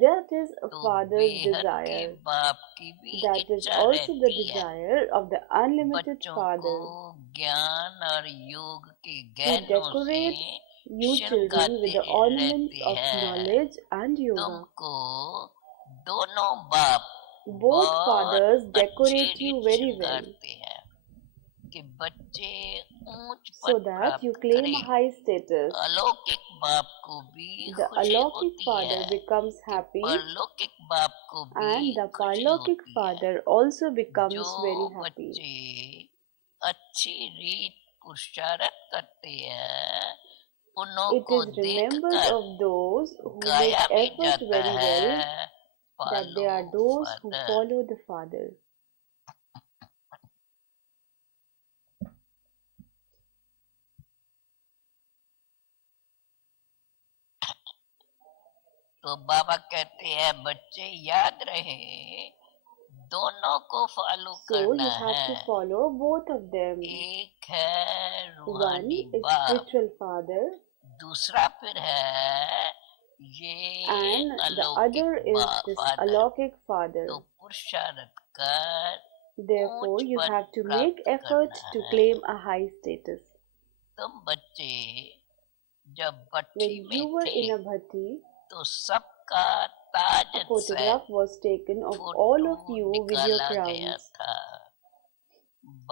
That is a तो father's बेहद के desire. बाप की भी That is इच्छा also the रहती है desire of the unlimited बच्चों को Father. ज्ञान और योग के He गहनों से decorates you children with श्रृंगारते the ornaments रहते of हैं। knowledge and yoga. तुमको दोनों बाप Both बहुत fathers अच्छी decorate you रीत very well, श्रृंगारते हैं कि बच्चे ऊंच so पद that you प्राप्त claim a करें। high status. अलौकिक बाप को भी The खुशी alaukic होती father है becomes कि happy, परलौकिक बाप को भी and the खुशी parlaukic होती है। father also जो becomes very happy. बच्चे अच्छी रीत पुरुषार्थ करते हैं उन्हों It को is remembered देखकर of those who make गाया भी effort जाता very well है that they follow are those who father. follow the Father. तो बाबा कहते हैं बच्चे याद रहे दोनों को फॉलो So करना you have है। to follow both of them. एक है One रूहानी is बाप, spiritual father दूसरा फिर है ये and the अलौकिक other is this father. alaukic तो father. पुरुषार्थ कर Therefore, ऊंच you पद have to make प्राप्त effort करना to है। claim a high status. तुम बच्चे जब भट्टी When में you were थे in a bhatti, तो सबका ताज a photograph was taken of all photo of you with your निकाला गया crowns. था।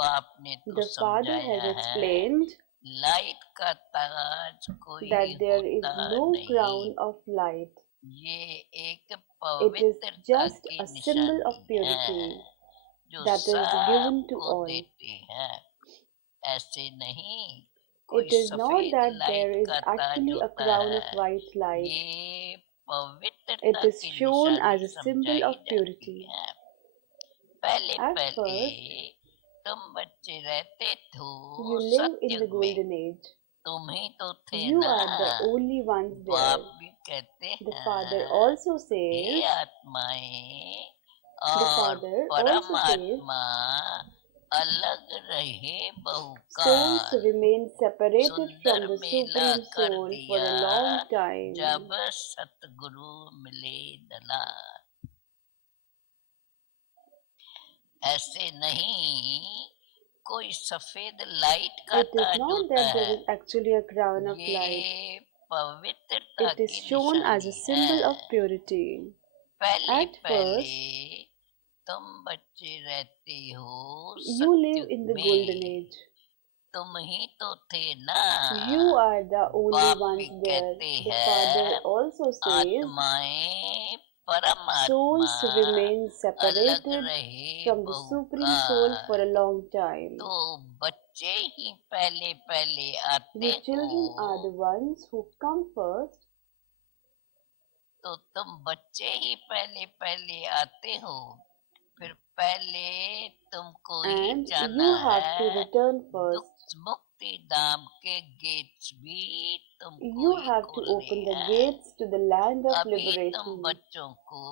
बाप ने तो The father has समझाया है explained लाइट का ताज कोई that there is होता no नहीं, crown of light. ये एक It is पवित्रता just की a symbol of निशानी है purity जो that is given to सबको all. देते हैं। ऐसे नहीं कोई It is not सफेद that there लाइट is का ताज actually a होता crown of है, white light. ये It पवित्रता is की shown as निशानी a symbol समझाई of जाती purity. है। पहले At पहले first, तुम बच्चे रहते थे you live in the सत्युग में, golden age. तुम ही तो थे You ना। are the only ones बाप there. भी कहते The Father हैं also हे says, आत्माएं the और Father also says, परमात्मा अलग रहे souls बहुकाल। remain separated सुंदर from the मेला Supreme कर Soul for दिया a long time. जब सतगुरु मिले दलाल। ऐसे नहीं कोई सफेद लाइट का It is ताज not होता that there है, is actually a crown of light. ये पवित्रता It is की shown as a निशानी symbol of है। purity. पहले At पहले first, तुम बच्चे रहते हो you live Satyug in the में, golden age. तुम ही तो थे ना। You are the only बाप ones भी there. कहते The Father हैं also says, आत्माएं परमात्मा souls remain अलग separated रहे from the Supreme Soul for बहुकाल। a long time. तो बच्चे ही पहले पहले आते You children are हो, the ones who come first, तो तुम बच्चे ही पहले पहले आते हो, फिर पहले तुमको ही and जाना you have to है। return दुख first. मुक्ति धाम के गेट्स भी तुमको You ही have to खोलने open the हैं। gates to the land of अभी तुम liberation. बच्चों को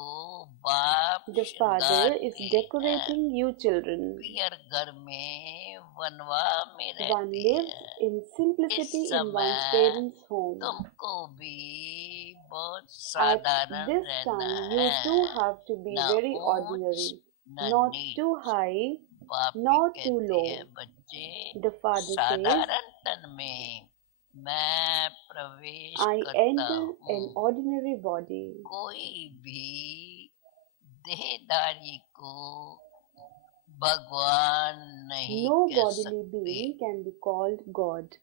बाप The Father is श्रृंगारते हैं। decorating you children. पियर घर में वनवा में One रहते lives हैं। in इस simplicity in one's समय parents' home. तुमको भी बहुत At साधारण this रहना time, you है, too have to be न very ऊंच ordinary, न not नीच। too high, बाप भी not too कहते हैं low. बच्चे The Father says, साधारण तन में मैं प्रवेश I करता enter an हूँ। ordinary body. कोई भी देहधारी को भगवान नहीं No कह bodily सकते। being can be called God.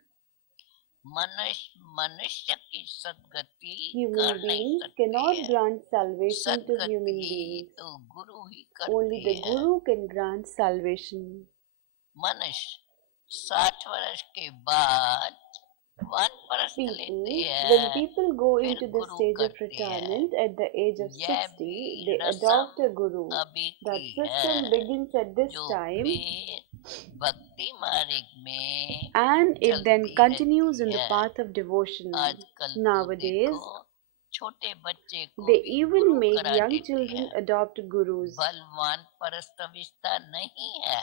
मनुष्य की सदगति Human कर नहीं beings सकते cannot हैं। grant salvation to human Sadgati beings. तो गुरु ही करते Only the हैं। Guru can grant salvation. मनुष्य 60 वर्ष के बाद वानप्रस्थ लेते When हैं, people go फिर into the Guru stage of करते हैं। retirement at the age of यह 60, भी they rasam adopt a Guru. अभी That की system है begins at this जो time फिर भक्ति मार्ग में and it then चलती continues in रहती the है। path of devotion. आजकल तो Nowadays, देखो छोटे बच्चे को they भी even गुरु make करा young देते children हैं। adopt gurus. बलवान परस्त अवस्था नहीं है,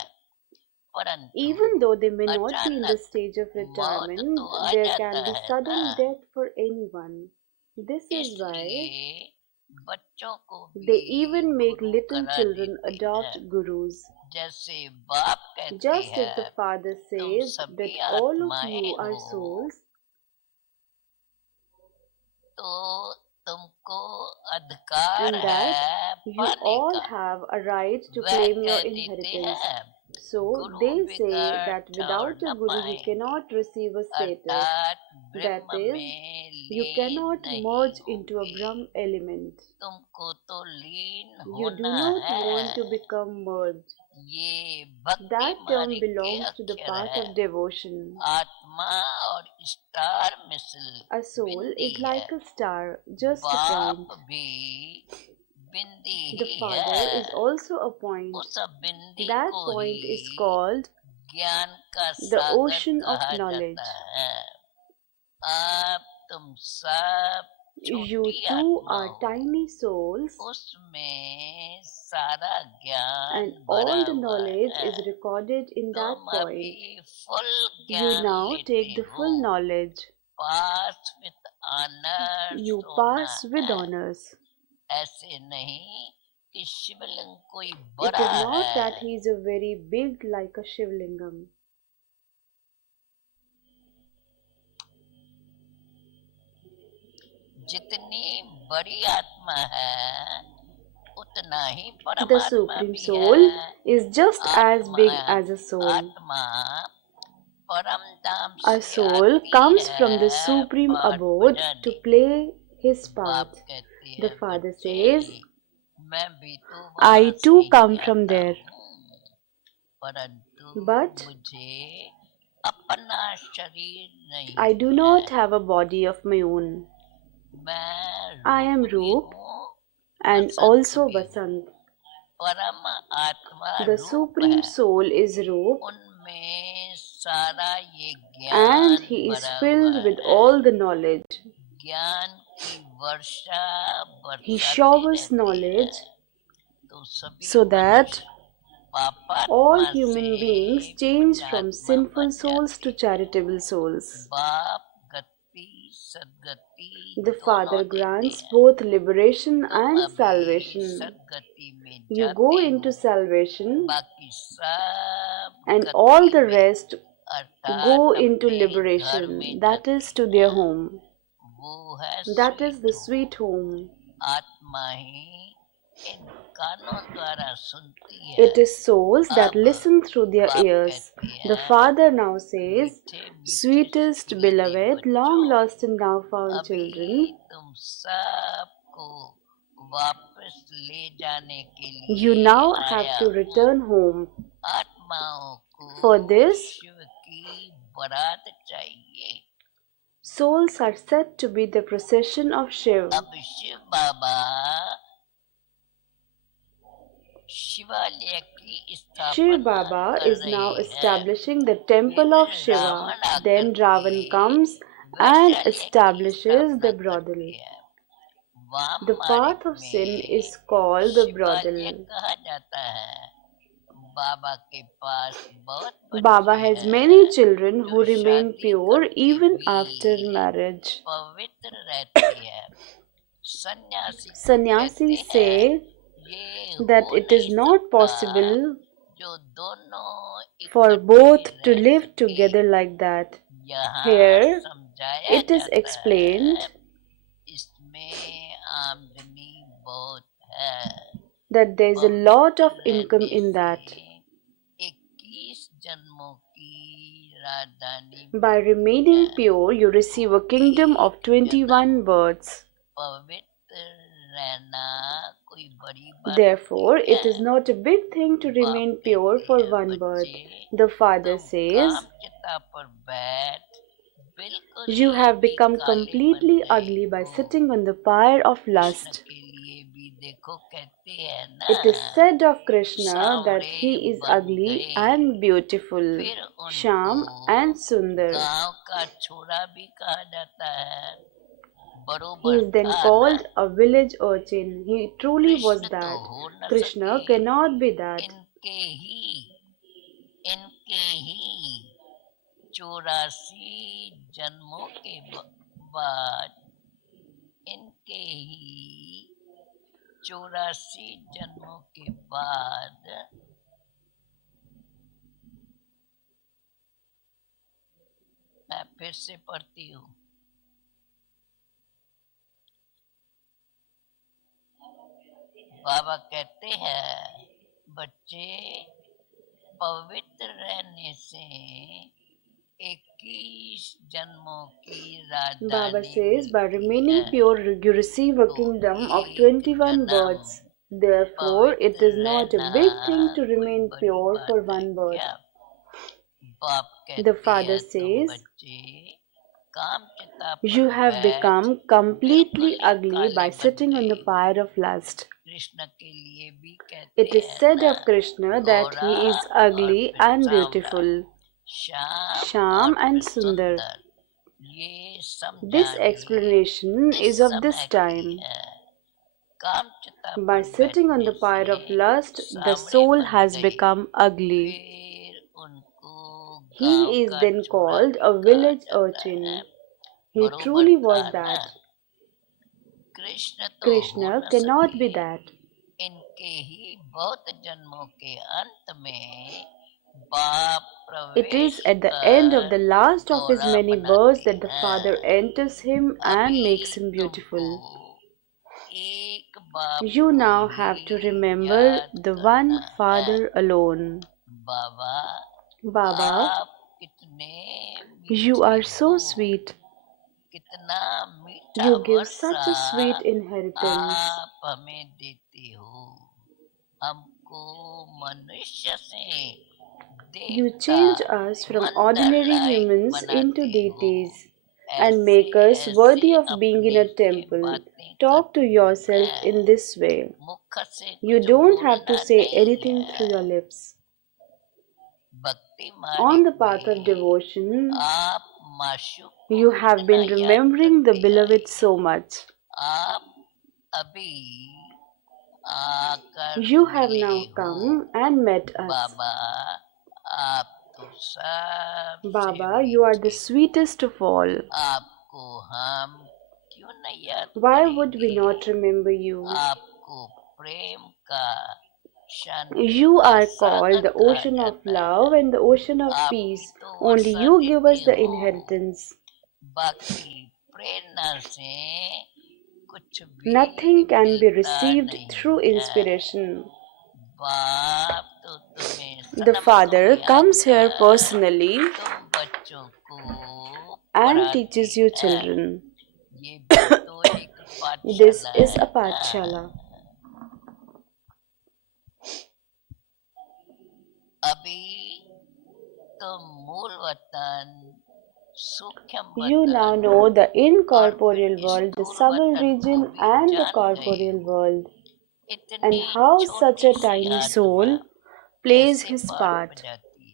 परंतु Even though they may not be in the अचानक stage of मौत retirement, तो आ there जाता can be है sudden ना। death for anyone. This is why इसलिए बच्चों को They भी even make गुरु little करा children देते adopt हैं। gurus. जैसे बाप कहते Just as the हैं Father तुम says सभी that all of आत्माएं you are हो, souls, तो तुमको अधिकार and that है you पाने all का। have a right to वह claim your कह देते inheritance. हैं So गुरु they say बिगड़ that ठहर without a न guru you पाएंगे, cannot receive a status. अर्थात That ब्रह्म is, में you लीन cannot नहीं merge into a होंगे। Brahm element. तुमको तो लीन You do होना not है। want to become merged. ये भक्ति That term मार्ग के belongs to the अक्षर path है। of devotion. आत्मा और स्टार मिसल A soul बिंदी is है। like a star, just a बाप point. भी बिंदी The ही Father है। is also a point. उस बिंदी That को point is ही called ज्ञान का the सागर ocean of कहा knowledge. जाता है। आप तुम सब You छोटी too आत्मा are हो, tiny souls, उसमें सारा ज्ञान and भरा all the हुआ knowledge है। is recorded in that तुम point. अभी फुल You ज्ञान now लेते take the हो। full knowledge. Pass with honours You होना pass with है। honors. ऐसे नहीं कि शिवलिंग कोई It बड़ा is not है। that he is a very big like a Shivlingam. जितनी बड़ी आत्मा है उतना ही The परमात्मा Supreme भी Soul है। is just as आत्मा big as a soul. आत्मा परम धाम A से soul आती comes from the है Supreme पाठ Abode to बजाने। play his बाप part. कहते The हैं Father बच्चे says, मैं भी तो I वहां से too ही come from आता there, हूँ, परंतु but मुझे अपना शरीर नहीं I do है। not have a body of my own. मैं I am रूप भी Roop हूँ, and बसंत also भी हूँ। Basant. परम आत्मा The रूप Supreme है, Soul is Roop, उनमें सारा ये and ज्ञान he is भरा हुआ filled with है। all the knowledge. ज्ञान की वर्षा He बरसाती showers रहती है। knowledge तो सभी so that मनुष्य पापात्मा all से human beings change from पुण्यात्मा sinful बन souls to जाते हैं। charitable souls. बाप गति सदगति The दोनों Father देते grants हैं। both liberation तुम and अभी salvation. सदगति में You go जाते into हो, salvation, बाकी सब and all गति the में rest अर्थात go into अपने घर liberation. में That जाते is to their हैं। home. वो है That is the sweet home. sweet home. आत्मा ही इन कानों द्वारा सुनती It है। is souls that अब listen through their बाप ears. कहते The हैं Father now says, मीठे मीठे Sweetest सुरीले beloved, long बच्चों, lost and now found अभी children, तुम सबको वापस ले जाने के you लिए now have आया to हूँ। return home. आत्माओं For को this, शिव की बारात चाहिए। souls are said to be the procession of Shiv. अब शिव बाबा शिवालय की Shiv स्थापना Baba कर is now रहे हैं। establishing the temple of फिर Shiva. रावण आकर Then Ravan के comes and वैशाल्य की establishes स्थापना the brothel. करते हैं। वाम The मार्ग path of sin में is called the brothel. शिवालय कहा जाता है। बाबा के पास बहुत Baba बच्चे has many हैं children जो who remain शादी pure करके even भी after marriage. पवित्र रहते हैं। सन्यासी Sannyasis कहते हैं say ये that हो it is नहीं not सकता possible जो दोनों for इकट्ठे both to रह live सके। together like that. यहाँ Here समझाया it is जाता explained है इसमें आमदनी बहुत है। that there is a lot of पवित्र income रहने in that. से 21 जन्मों की राजधानी By मिलती remaining है। pure, you receive a kingdom of 21 births. पवित्र रहना कोई बड़ी बात Therefore, नहीं it is है। not a big thing to बाप remain pure कहते for हैं one birth. बच्चे The Father तुम says, काम चिता पर बैठ बिल्कुल You ही have become काले बन completely गए ugly by हो। sitting on the pyre of Krishna lust. के लिए भी देखो कहते हैं ना It is said of Krishna that सावरे he is बन ugly गए। and beautiful, फिर Sham उनको and Sundar. गांव का छोरा भी कहा जाता है। He बरोबर is then था ना। called a village urchin. He truly was Krishna तो that. हो न Krishna सके। cannot be that. इनके ही 84 जन्मों के बाद इनके ही 84 जन्मों के बाद मैं फिर से पढ़ती हूँ। बाबा कहते हैं बच्चे पवित्र रहने से 21 जन्मों की Baba राजधानी says, by मिलती है। remaining pure, you receive a तो kingdom of एक 21 जन्म births. Therefore, it पवित्र is not a रहना big thing to कोई remain बड़ी pure for बात है one birth. क्या? बाप The कहते father हैं तुम says, बच्चे काम चिता पर you have बैठ become completely बिल्कुल ही ugly काले by बन sitting on the गए। pyre of lust. कृष्ण के लिए भी कहते It is हैं said ना, of Krishna that गोरा he is और ugly फिर and सांवला, beautiful, श्याम और Sham and फिर Sundar. सुंदर। ये This समझानी explanation इस is of this समय की time. है। काम चिता By पर sitting on बैठने the pyre of से lust, the सांवले soul बन has गए। become ugly. फिर उनको गांव He is का then चूड़ा called भी a कहा village जाता है। urchin. He बरोबर truly was कहा ना। that. कृष्ण तो हो Krishna न cannot be सके। that. इनके ही बहुत जन्मों के अंत में बाप It is प्रवेश at the end of कर the last of his गोरा many births बनाते that the Father हैं। enters him and makes अभी him तुमको beautiful. एक बाप You को now have to he remember याद the करना one है। Father alone. बाबा Baba, आप कितने you मीठे are हो, so sweet. कितना मीठा You give Varsha such a sweet inheritance. आप हमें देते हो। हमको मनुष्य से You देवता change us from मंदिर ordinary लायक humans into बनाते हो। deities and ऐसे make us ऐसे worthy of being in अपने a से temple. बातें Talk to करते yourself in हैं। this way. मुख से You कुछ don't have to बोलना say नहीं anything है। through your lips. भक्ति On मार्ग the path of में devotion, आप माशूक को you have कितना been याद remembering the करते beloved आए। so much. आप अभी आकर You have मिले now हो। come and met us. बाबा आप तो सबसे Baba, you are the मीठे हो। sweetest of all. आपको हम क्यों नहीं याद Why would we करेंगे? not remember you? आपको प्रेम का शांति You का are called सागर the कहा ocean of जाता है। love and the ocean of आप ही peace. तो Only वर्षा you give देते us the हो। inheritance. बाकी प्रेरणा से कुछ भी Nothing can be मिलता received नहीं through है। inspiration. बाप तो तुम्हें The सनम को Father याद comes here कर personally तुम बच्चों को and पढ़ाते teaches you हैं। children. ये भी तो एक This पाठशाला is है a ना। Pathshala. अभी तो मूल वतन, सूक्ष्म You now वतन know the और फिर incorporeal world, the स्थूल subtle वतन को region, भी and the जान गए corporeal हो। world, and इतनी how such a छोटी सी tiny आत्मा soul plays कैसे his पार हो part. जाती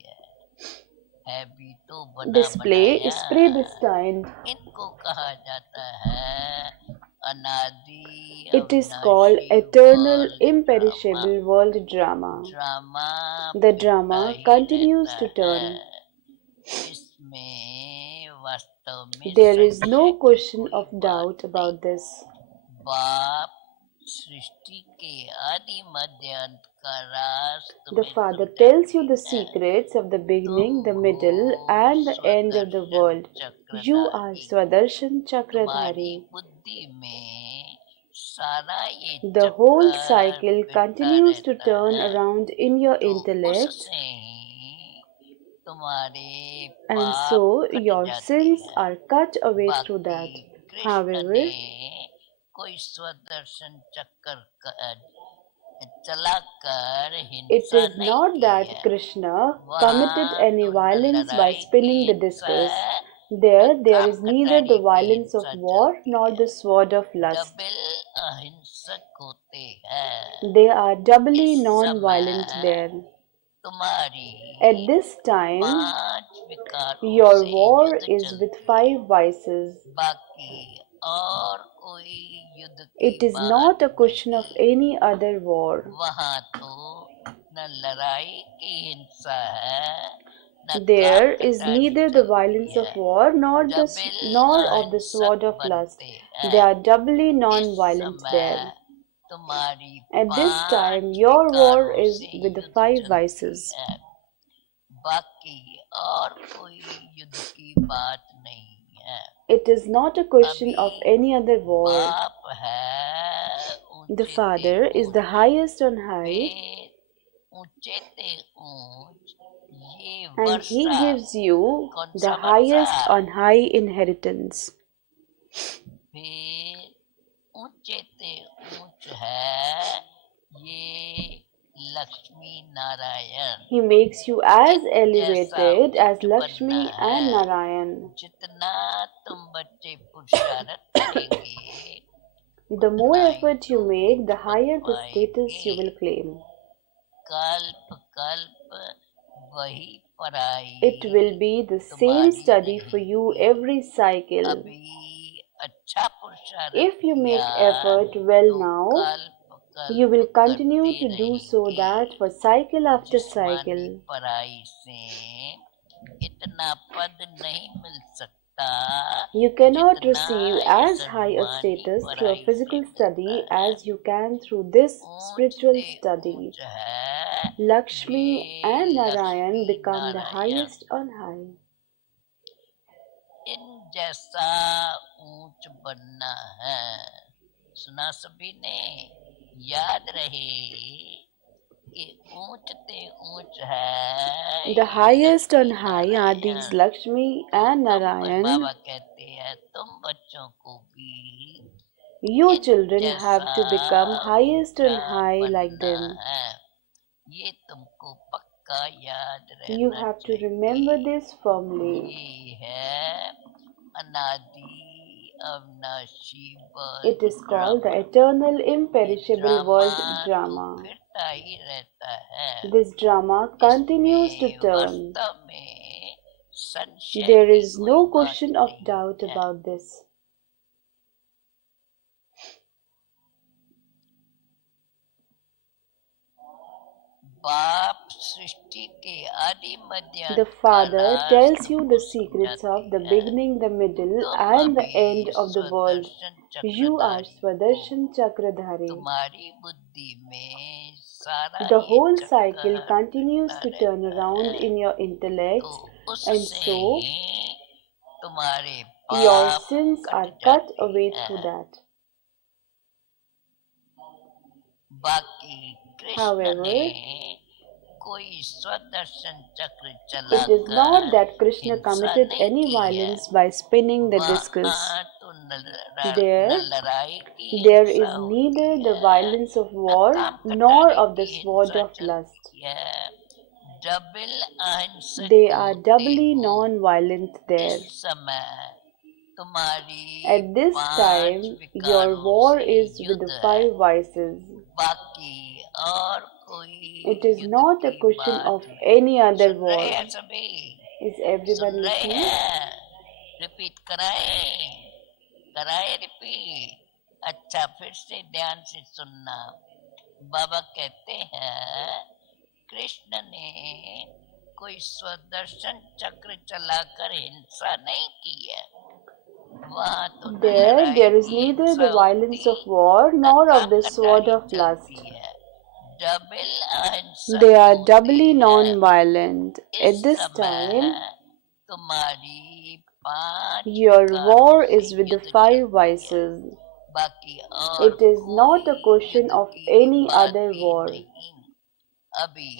है भी तो बना This play बनाया। is predestined. इनको कहा जाता है अनादि It is called अविनाशी eternal, world drama. imperishable world drama. Drama The फिरता drama ही continues रहता to है। turn. इसमें वास्तव में There is संशय no की question कोई of बात doubt नहीं। about this. बाप सृष्टि के आदि मध्य अंत का राज The तुम्हें Father tells समझाते you the हैं। secrets of the beginning, तुम the middle, हो and the end of the स्वदर्शन world. You are Chakradhari. Swaдаrshan तुम्हारी Chakradhari. बुद्धि में सारा ये The whole चक्कर cycle फिरता continues to रहता turn है। around in your तो intellect, उससे ही तुम्हारे and पाप so कट your जाते sins हैं। are cut away through बाकी that. कृष्ण However, ने कोई स्वदर्शन चक्कर चलाकर it हिंसा is नहीं not की that है। Krishna committed वहाँ any तो न violence by लड़ाई की spinning the हिंसा discus. है न There is काम neither the कटारी की violence of हिंसा war चलती nor है। the sword of lust. Double अहिंसक होते हैं। They are doubly इस non violent समय there. At तुम्हारी this time, 5 विकारों your से war युद्ध is with चलती है। 5 vices. बाकी और कोई युद्ध की It is बात not a question of नहीं। any other war. वहाँ तो न लड़ाई की हिंसा है न काम There is कटारी neither the चलती violence of है। war double nor of the अहिंसक sword of lust. बनते They हैं। are doubly इस non-violent there. समय तुम्हारी At this time, 5 your war विकारों is से with the युद्ध five चलती vices. है, बाकी और कोई युद्ध की बात नहीं है। It is not a question अभी of any other war. बाप है The ऊंचे ते Father is the ऊंच, highest on high, फिर ऊंचे ते ऊंच ये and He Varsha, gives you कौन the सा वर्षा, highest on high inheritance. फिर ऊंचे ते ऊंच है ये Lakshmi Narayan. He makes you as इन जैसा elevated as ऊंच बनना Lakshmi and है, Narayan. जितना तुम बच्चे पुरुषार्थ करेंगे The more उतना ही effort you तुम make, the ऊंच बन higher the status पाएंगे। you will claim. कल्प कल्प वही It will पराई be the same तुम्हारी study for you रहेगी। every cycle. अभी अच्छा पुरुषार्थ If you किया make effort well तो now, कल्प you कल्प will continue करते to do so रहेंगे। that for cycle after जिस्मानी cycle. पराई से इतना पद नहीं मिल सकता You cannot जितना receive इस as high a अभिमानी status through a पराई से physical मिलता study है। as you can through this ऊंच spiritual ते study. ऊंच है Lakshmi ये and Narayan Lakshmi become the Narayan. highest on high. इन जैसा ऊंच बनना है। सुना सभी ने? याद रहे कि ऊंच ते ऊंच है The ये highest on Lakshmi high are these Narayan. Lakshmi तो and तुम Narayan. बाबा कहते हैं तुम बच्चों को भी You इन children have जैसा to become highest on ऊंचा high like बनना them. है। ये तुमको पक्का याद You रहना have to remember चाहिए। this firmly. ये है अनादि अविनाशी It world is called the drama. eternal ये imperishable ड्रामा world तो drama. फिरता ही रहता है। This drama continues to इसमें turn. वास्तव में संशय There की is कोई no बात question of नहीं doubt है। about this. बाप सृष्टि के आदि मध्य The अंत का Father राज tells you तुमको the secrets समझाते of the हैं। beginning, the middle, तुम and the end अभी of the world. स्वदर्शन You are चक्रधारी हो। Swadershan Chakradhari. तुम्हारी बुद्धि में सारा The ये whole cycle चक्कर continues फिरता to turn रहता around है। in your तो intellect, and उससे so ही तुम्हारे your पाप sins कट are cut जाते away through हैं। that. बाकी कृष्ण However, ने कोई स्वदर्शन चक्र it is not चलाकर that Krishna हिंसा committed नहीं any की है। violence by spinning the discus. वहाँ तो न There, लड़ाई की there हिंसा is होती neither the है, violence of न war काम nor कटाने of the की sword हिंसा of lust. चलती है। डबल अहिंसक They are होते doubly हो। non-violent इस there. समय तुम्हारी At this 5 time, your विकारों war से is with युद्ध the है। five vices. बाकी और कोई It is युद्ध not a की question बात of नहीं। any other सुन रहे war. हैं सभी? Is सुन everyone रहे listening? हैं? रिपीट कराएं? कराए रिपीट? अच्छा, फिर से ध्यान से सुनना। बाबा कहते हैं कृष्ण ने कोई स्वदर्शन चक्र चलाकर हिंसा नहीं की है। वहाँ तो न लड़ाई There is की neither हिंसा the violence होती of war न nor of काम the sword कटारी of lust. चलती है। डबल अहिंसक They are होते doubly हैं। non-violent. इस At this time, समय तुम्हारी 5 your विकारों war से is with the युद्ध five चलती है। vices. बाकी और It is not a कोई question युद्ध of की any बात other भी war. नहीं। अभी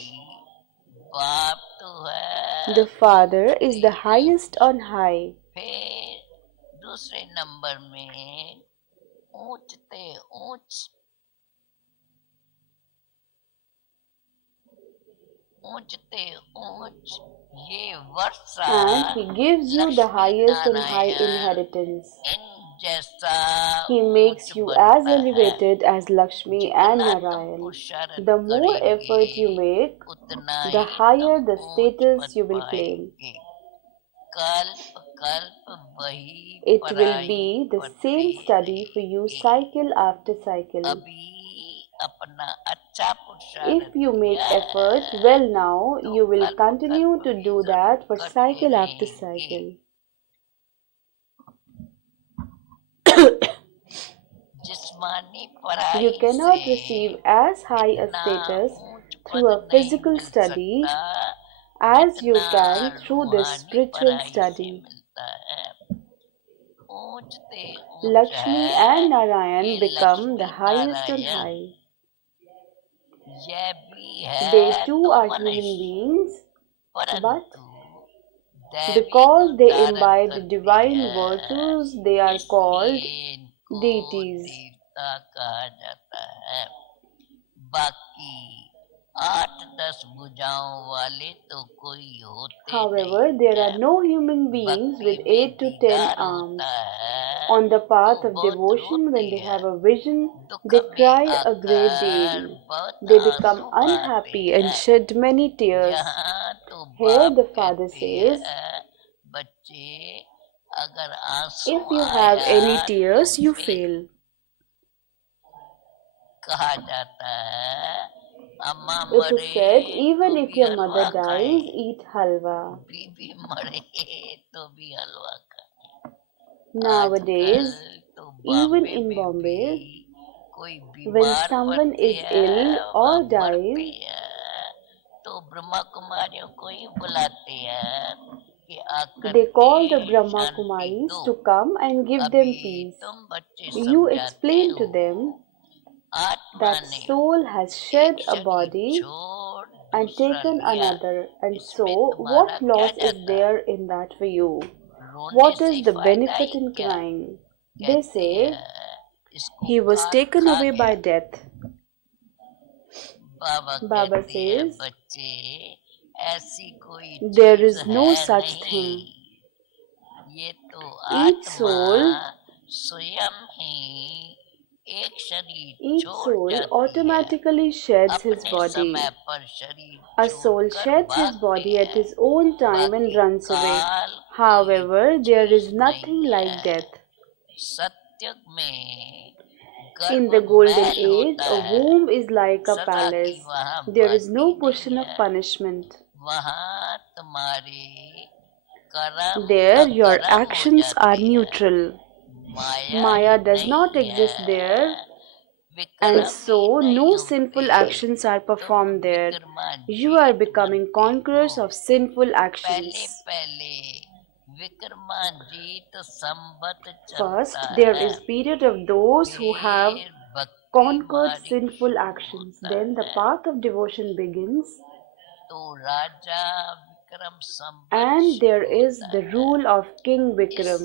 बाप तो है The Father ऊंच is ते the highest ऊंच। on high. फिर दूसरे नंबर में ऊंच ते ऊंच, ऊंच ते ऊंच ये वर्षा And He gives you the Lakshmi highest on high Narayan. inheritance. इन जैसा He ऊंच makes you as बनना है। elevated as Lakshmi and जितना तुम Narayan. पुरुषार्थ The more करेंगे effort you make, उतना the ही higher तुम the ऊंच status बन you will claim. पाएंगे। कल्प कल्प वही It will पराई be the पढ़ते same study for you रहेंगे। cycle after cycle. अभी अपना अच्छा If पुरुषार्थ you make किया effort है well now, तो you will कल्प continue कल्प to भी do जरूर that for करते cycle after रहेंगे। cycle. जिस आसमानी You पढ़ाई से cannot receive as high a इतना status ऊंच through पद a नहीं physical मिल study सकता as you जितना can through this रूहानी spiritual पढ़ाई से study. मिलता है। ऊंच से ऊंच Lakshmi and है Narayan ये become the Lakshmi highest on Narayan, high. यह भी They है too तो are human मनुष्य, beings, but परंतु दैवी गुण because they धारण imbibe करते divine हैं, virtues, they are called इसलिए इनको deities. देवता कहा जाता है। बाकी 8-10 भुजाओं वाले तो कोई होते However, नहीं there are है। no human beings भक्ति with में 8 to 10 दीदार arms. होता है On the तो path of बहुत devotion, when रोती they है, have a vision, दुख they में cry a great आकर deal. बहुत They become आंसू बहाते unhappy and हैं। shed many tears. यहाँ तो Here बाप the father कहते says, हैं, बच्चे अगर आंसू if you have any आया तो tears, you फेल। fail. कहा जाता है अम्मा It is मरे said, तो even if भी your हलवा mother dies, खाएं, eat halwa. बीबी मरे तो भी हलवा खाएं। आजकल Nowadays, तो even बॉम्बे in में भी Bombay, कोई when बीमार someone पड़ते is ill हैं वह or मरते dies, हैं तो ब्रह्मा कुमारियों को ही बुलाते हैं कि आकर they के call the Brahma Shanti Kumaris दो। to come and give them अभी peace. तुम बच्चे You समझाते explain हो to them आत्मा that ने soul has एक shed a शरीर body छोड़ and दूसरा taken लिया, another, and इसमें so तुम्हारा what क्या loss is जाता? there in that for you? रोने What से is the फायदा benefit ही in क्या? crying? They कहते say, हैं इसको he was काल taken खा away गया। by death. बाबा Baba कहते हैं says, बच्चे ऐसी कोई there चीज is no है such नहीं, thing. ये तो Each आत्मा soul स्वयं ही एक शरीर Each छोड़ soul जाती है, automatically sheds his अपने समय body. पर शरीर A soul छोड़कर sheds his भागते body at हैं। his own time and बाकी runs away. काल कोई However, there चीज is nothing नहीं like है। death. सत्य में In गर्भ the golden महल age, होता a है, womb is like a सजा की palace. वहाँ There is बाती no नहीं portion of है। punishment. वहाँ तुम्हारे कर्म There, your अकर्म हो actions are जाते हैं। neutral. Maya he Maya does not नहीं exist there, है, and विक्रम भी so नहीं no होते। sinful actions are तुम performed there. You are Vikramajeet becoming बनते conquerors हो। of sinful पहले actions. पहले विक्रमाजीत संबत चलता First, there है, is period of those who have फिर भक्ति conquered मार्ग sinful शुरू actions. होता Then the है। path of devotion begins, तो राजा विक्रम संबत and there शुरू is होता the है। rule of King इस Vikram.